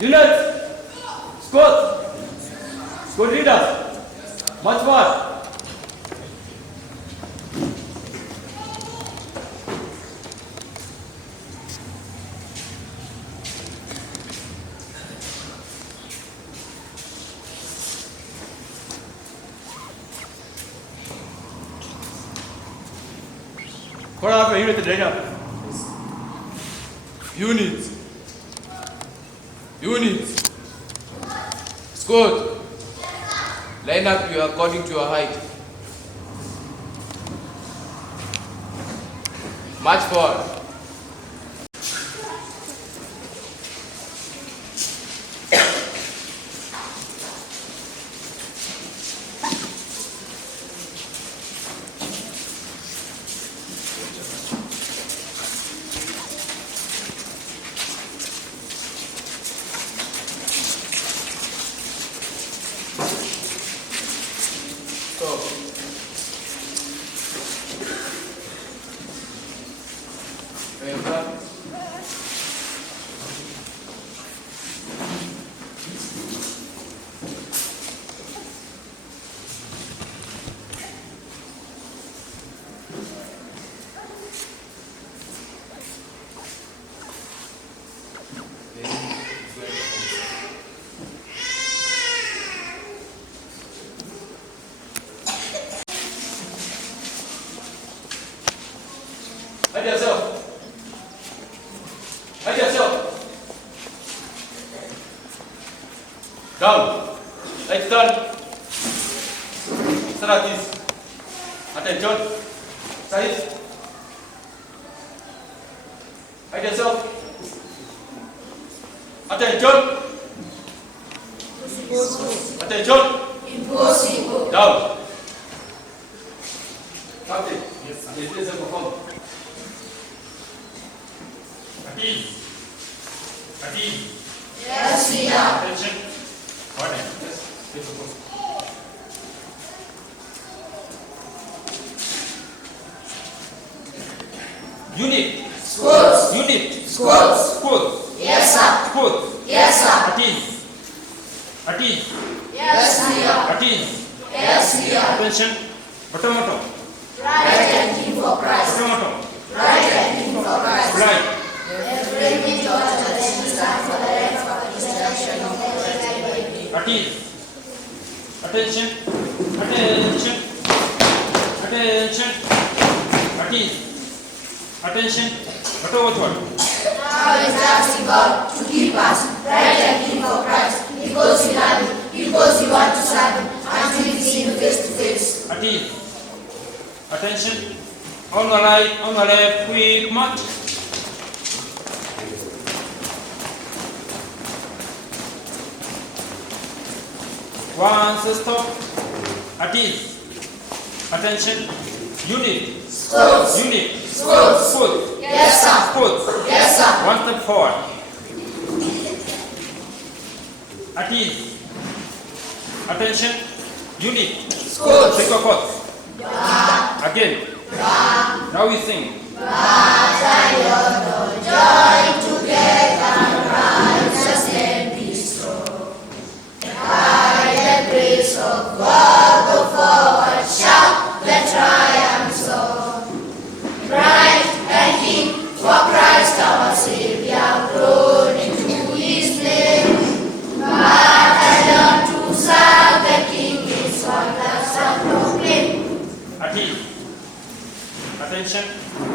Unit! Squad! Squad leader! March forward! Call out your unit line up. Units. Units. Squad. Line up you according to your height. March forward. Stop. Hide yourself. Hide yourself. Down. Lights down. Saratis. Attention. Size. Hide yourself. Attention. Attention. Impossible. Down. Captain. Yes, sir. Yes, yes, perform. Atin. Atin. Yes, we are. Attention. What? Yes. Yes, of course. Unit. Squads. Unit. Squads. Squad. Yes, sir. Squad. Yes, sir. Atin. Atin. Yes, we are. Atin. Yes, we are. Attention. Bottom bottom. Right and in for Christ. Bottom bottom. Right and in for Christ. Right. Every George attention stand for the right for the destruction of every. Atin. Attention. Attention. Attention. Atin. Attention. Bottom bottom. Now is asking God to keep us right and in for Christ, because we love Him, because we want to serve Him, until we see Him face to face. Atin. Attention. On the right, on the left, quick march. Once stop. Atin. Attention. Unit. Squads. Unit. Squads. Foot. Yes, sir. Foot. Yes, sir. One step forward. Atin. Attention. Unit. Squads. Take your course. Again. Now we sing. Join together, righteous and be strong. By the grace of God, go forward, shout the triumph song. Bright and King, for Christ our Savior, glory to His name. But I learn to serve the King, His wonders and proclaim. Atin. Attention.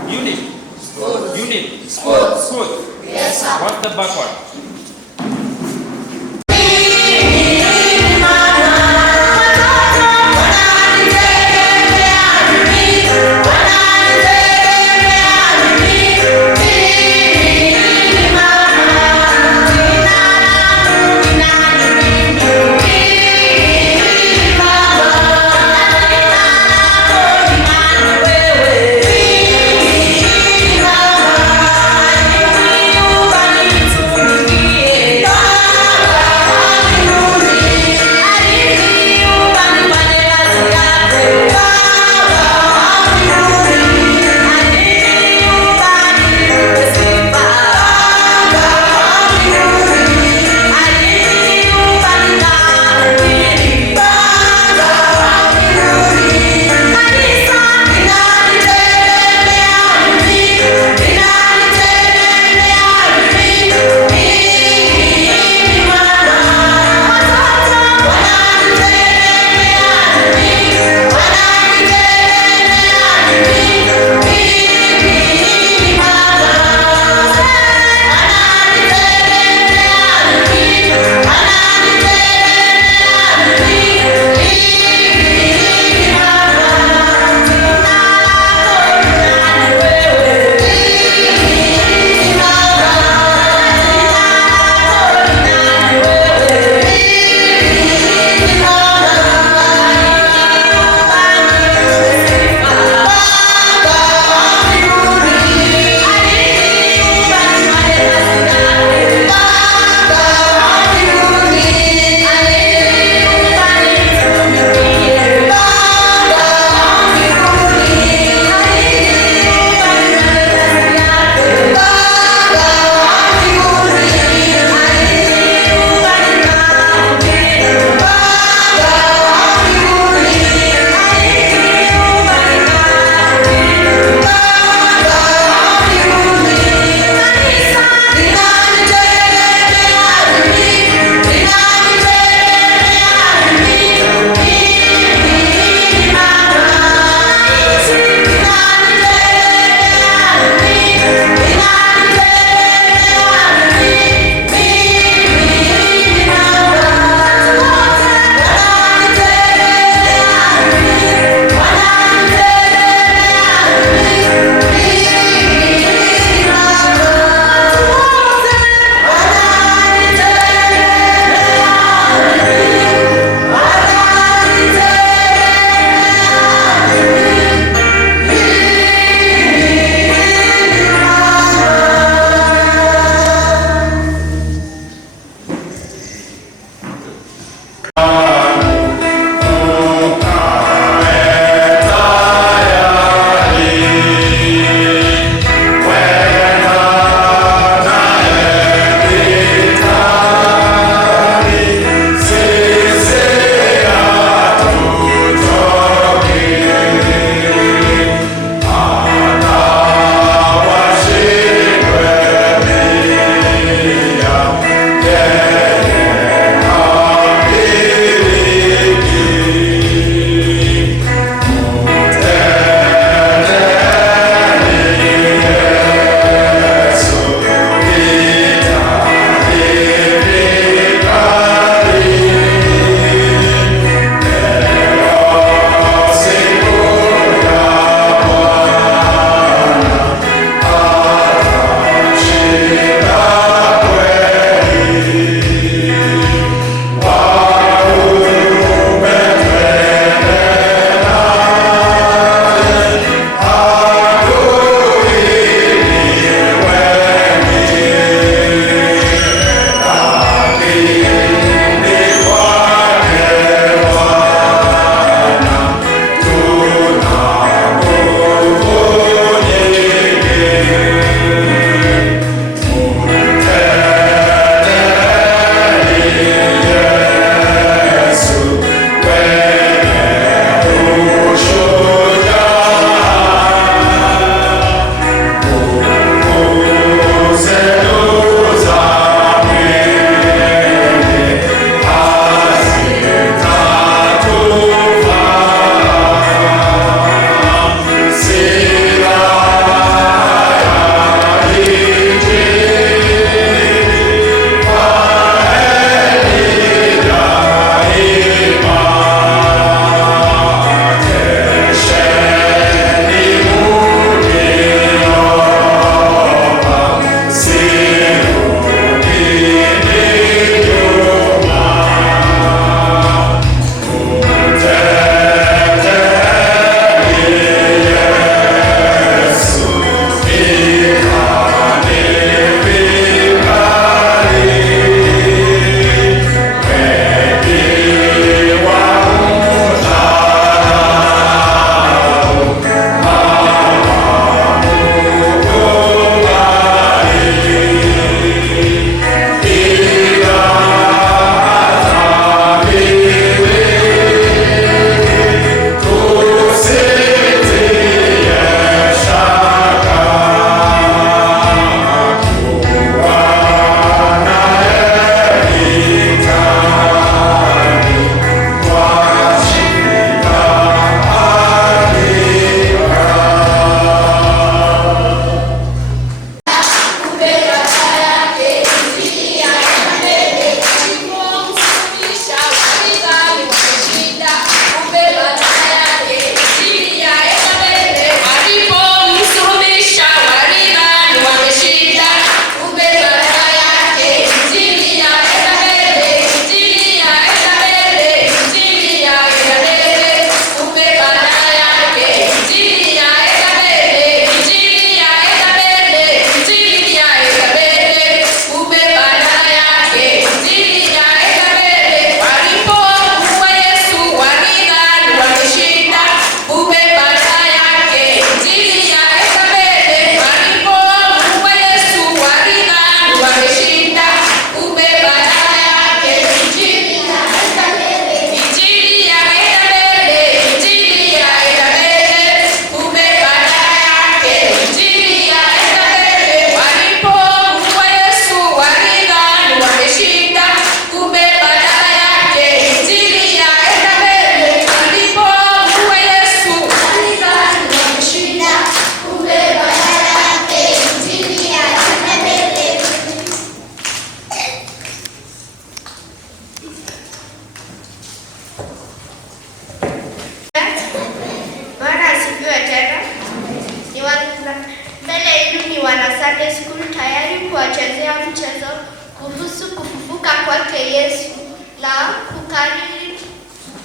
Unit. Squads. Unit. Squads. Squad.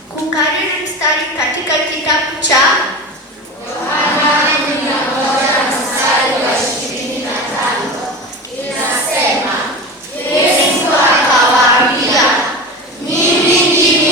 kukariri mstari katika kitabu cha Yohana 1 mstari wa 25 inasema, Yesu akawaambia, mimi ndimi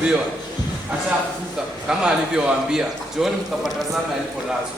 kusulubiwa. Ashafufuka kama alivyowaambia. Njooni mkapatazame alipolazwa.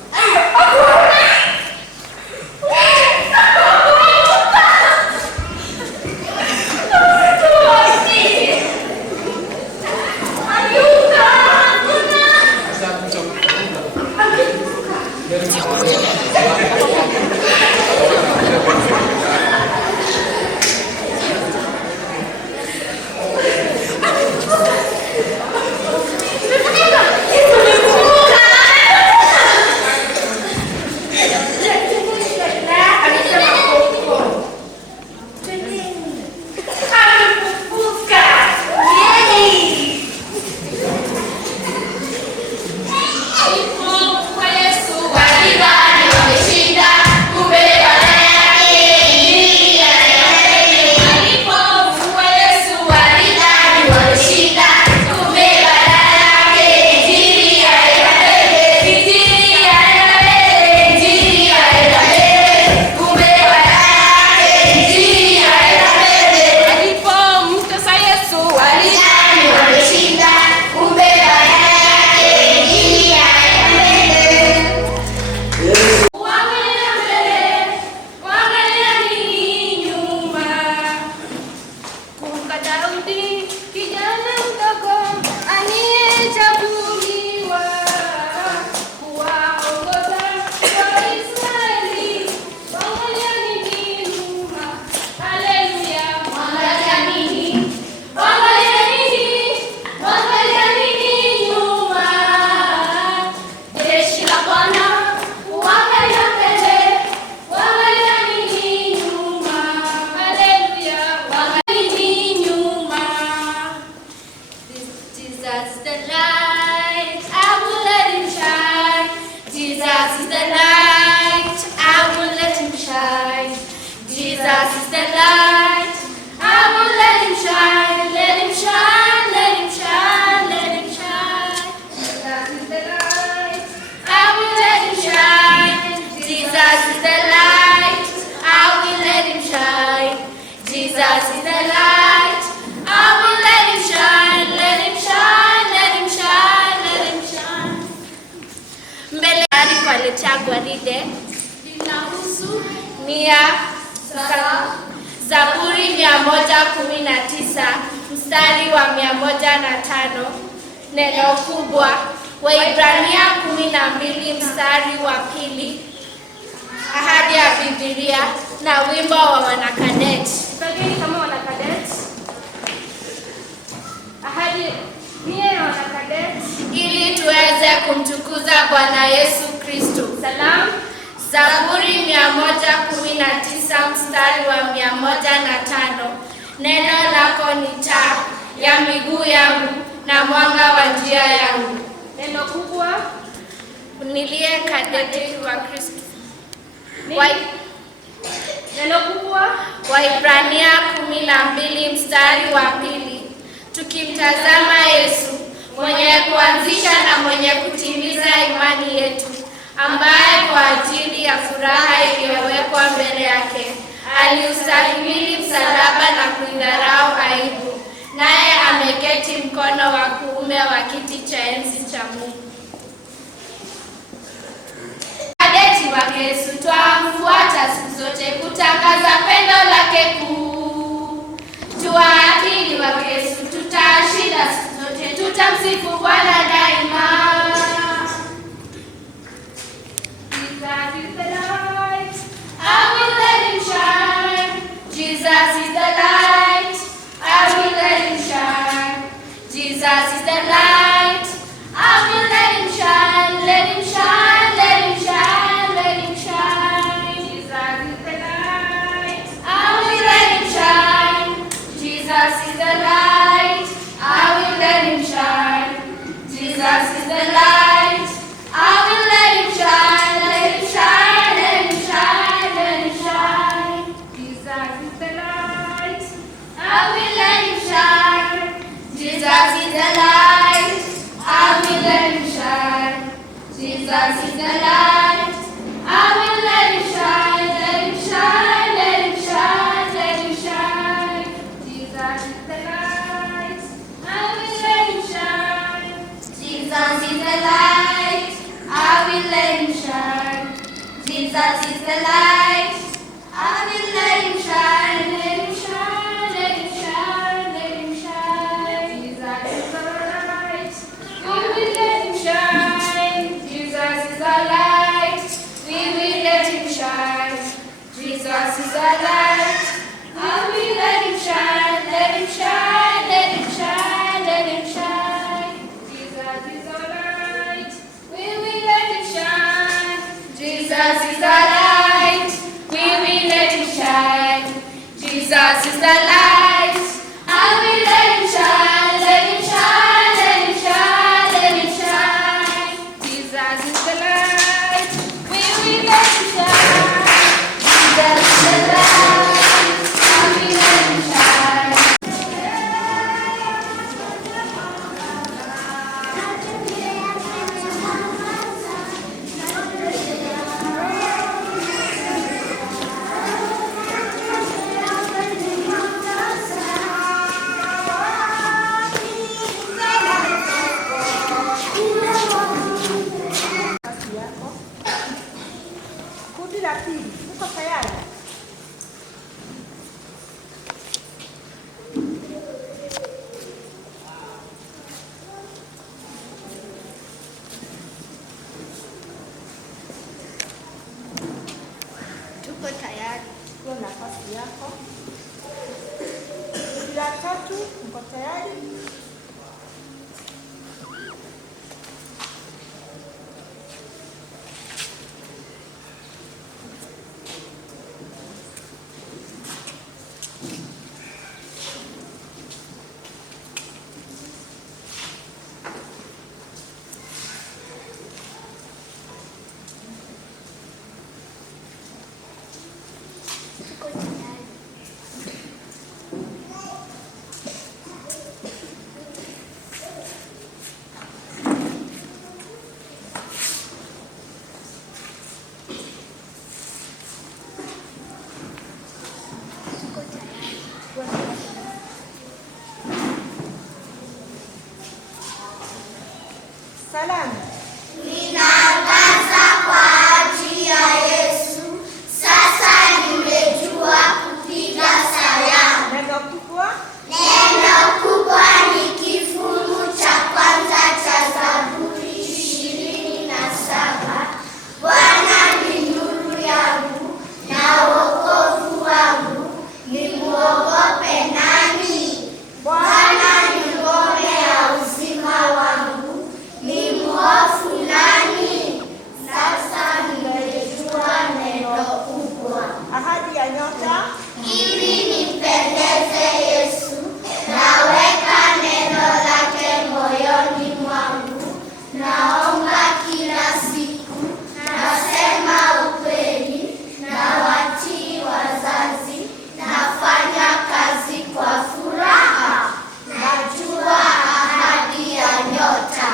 Gwaride linahusu Zaburi 119 mstari wa 105, neno kubwa. Waibrania 12 mstari wa 2, ahadi ya Biblia na wimbo wa wanakadeti. Pageni kama wanakadeti. Ahadi ya wanakadeti ili tuweze kumtukuza Bwana Yesu Kristo. Salamu. Zaburi 119 mstari wa 105. Neno lako ni taa ya miguu yangu na mwanga wa njia yangu. Neno kubwa. Niliye kadeti wa Kristo. Neno kubwa. Waibrania 12 mstari wa 2. Tukimtazama Yesu, mwenye kuanzisha na mwenye kutimiza imani yetu, ambaye kwa ajili ya furaha iliyowekwa mbele yake aliustahimili msalaba na kuidharau aibu, naye ameketi mkono wa kuume wa kiti cha enzi cha Mungu. Kadeti wa Yesu twamfuata siku zote kutangaza pendo lake kuu. Tuwaakili wa Yesu tutashinda siku zote, tutamsifu Bwana daima. Jesus is the light, I will let him shine. Jesus is the light, I will let him shine. Jesus is the light, I will let him shine. Let him shine, let him shine, let him shine. Jesus is the light, I will let him shine. Jesus is the light, I will let him shine. Jesus is the light, I will let him shine. Let him shine, let him shine, let him shine. Jesus is the light, I will let him shine. Jesus is the light, I will let him shine. Jesus is the light, I will let him shine. Let him shine, let him shine, let him shine. Jesus is the light, I will let him shine. watatu, mko tayari? Salamu. Ninaangaza kwa ajili ya Yesu. Sasa nimejua kupiga salamu. Neno kubwa. Neno kubwa ni kifungu cha kwanza cha Zaburi 27. Bwana ni nuru yangu na wokovu wangu, nimuogope nani? Bwana ni ngome ya uzima wangu, nimhofu nani? Sasa nimejua neno kubwa. Ahadi ya nyota. Ili nimpendeze Yesu, naweka neno lake moyoni mwangu. Naomba kila siku, nasema ukweli, nawatii wazazi, nafanya kazi kwa furaha. Najua ahadi ya nyota.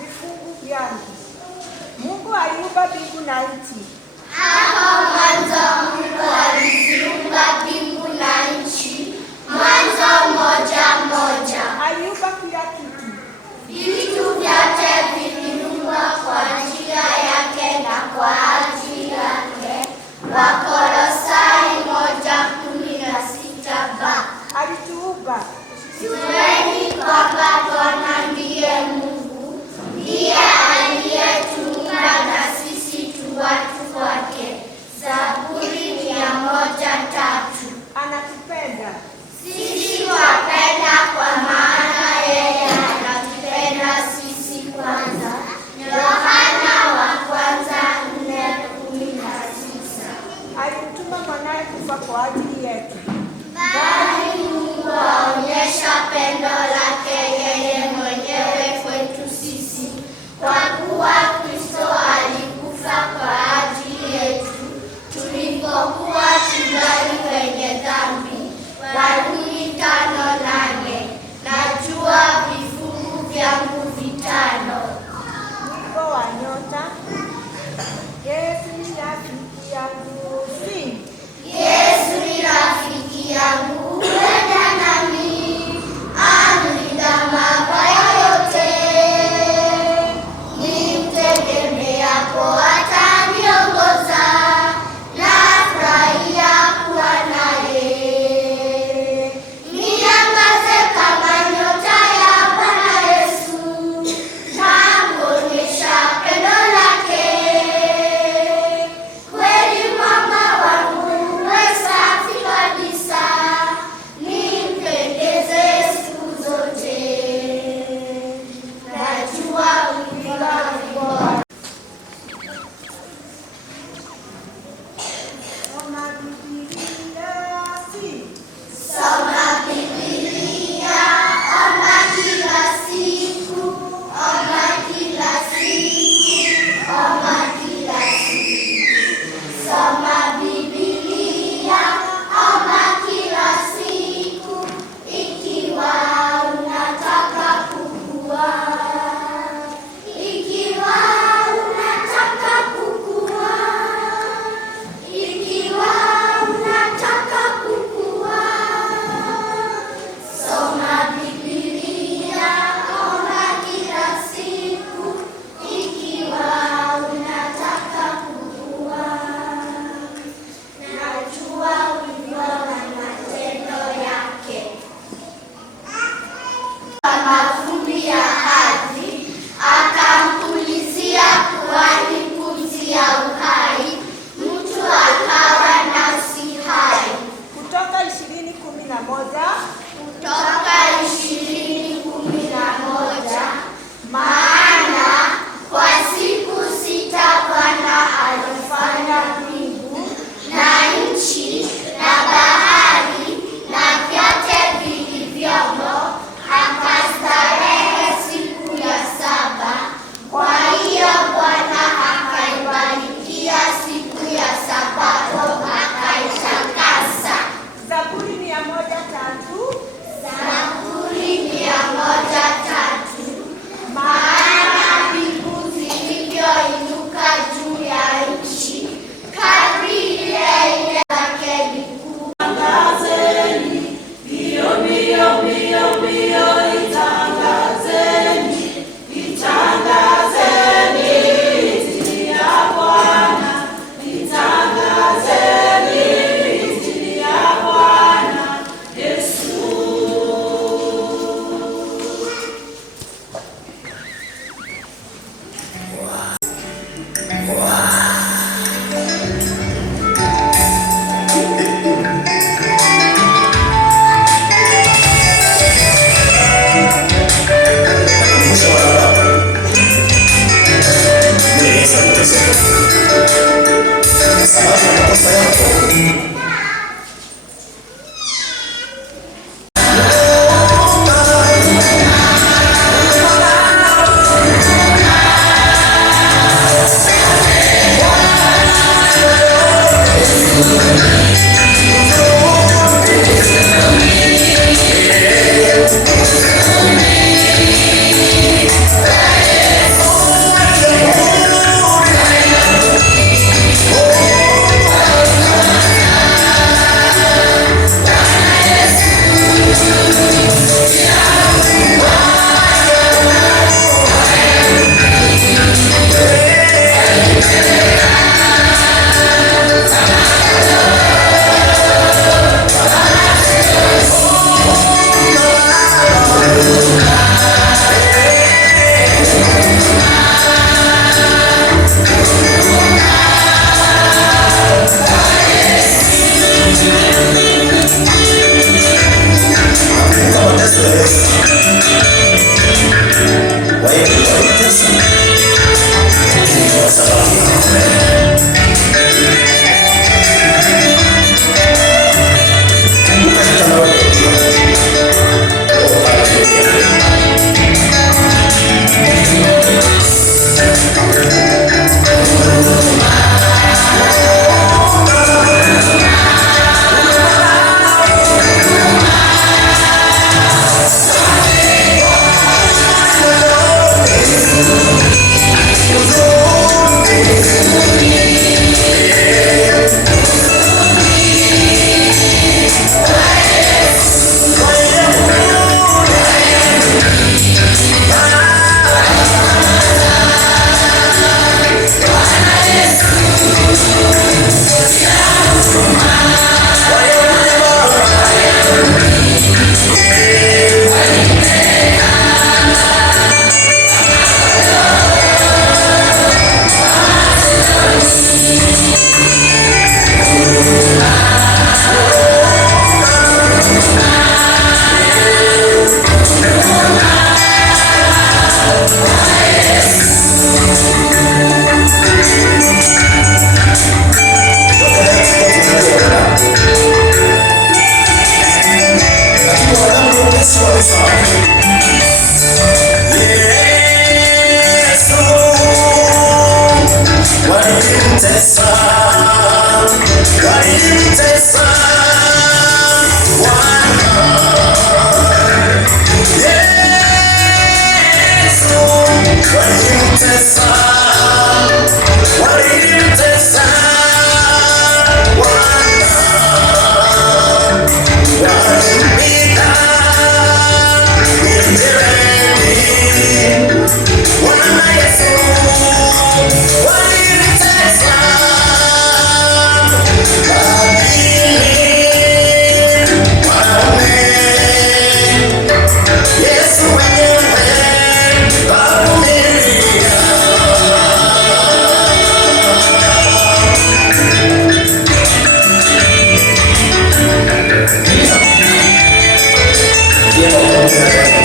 Vifungu vyangu. Mungu aliumba mbingu na nchi. Hapo mwanzo Mungu aliziumba mbingu na nchi. Mwanzo 1:1. Aliumba kila kitu. Vitu vyote viliumbwa kwa njia yake na kwa ajili yake. Wakolosai 1:16b. Alituumba. Jueni kwamba Bwana ndiye Mungu, ndiye aliyetuumba na sisi tu watu wake. Zaburi 103. Anatupenda. Sisi wapenda kwa maana yeye anatupenda sisi kwanza. Yohana 1:4-19. Alimtuma mwanawe kufa kwa ajili yetu. Bali Mungu aonyesha pendo lake yeye mwenyewe kwetu sisi, kwa kuwa Kristo alikufa kwa ajili yetu tulipokuwa tungali wenye dhambi. Warumi 5:8. Najua vifungu vyangu 5. Wimbo wa nyota. Yesu ni rafiki yangu. Sing. Yesu ni rafiki yangu, huenda nami, amlinda mabaya yote. Nimtegemeapo ataniongoza, nafurahia kuwa naye. Niangaze kama nyota ya Bwana Yesu, namuonyesha pendo lake. Kweli mwamba wangu uwe safi kabisa, nimpendeze siku zote. Najua uliva bora. Soma Biblia. Sing. Soma Biblia, omba kila siku, omba kila siku, omba kila siku. Soma Biblia, omba kila siku, ikiwa unataka kukua. Ikiwa unataka kukua. Ikiwa unataka kukua. Soma Biblia, omba kila siku, ikiwa unataka kukua. Najua ulivyo na matendo yake. Kwa mavumbi ya ardhi, akampulizia puani pumzi ya uhai, mtu akawa nafsi hai. Kutoka 20:11. Toka 20:11, maana kwa siku 6 Bwana alifanya mbingu na nchi na bahari na vyote vilivyomo, akastarehe siku ya 7. Kwa hiyo Bwana akaibarikia siku ya Sabato akaitakasa. Zaburi 103. Zaburi 103. Maana mbingu zilivyoinuka juu ya nchi, kadri ile yake ni kuu. Tangazeni, mbio mbio mbio mbio, itangazeni, itangazeni injili ya Bwana, itangazeni injili ya Bwana Yesu. Walimtesa Yerusalemu.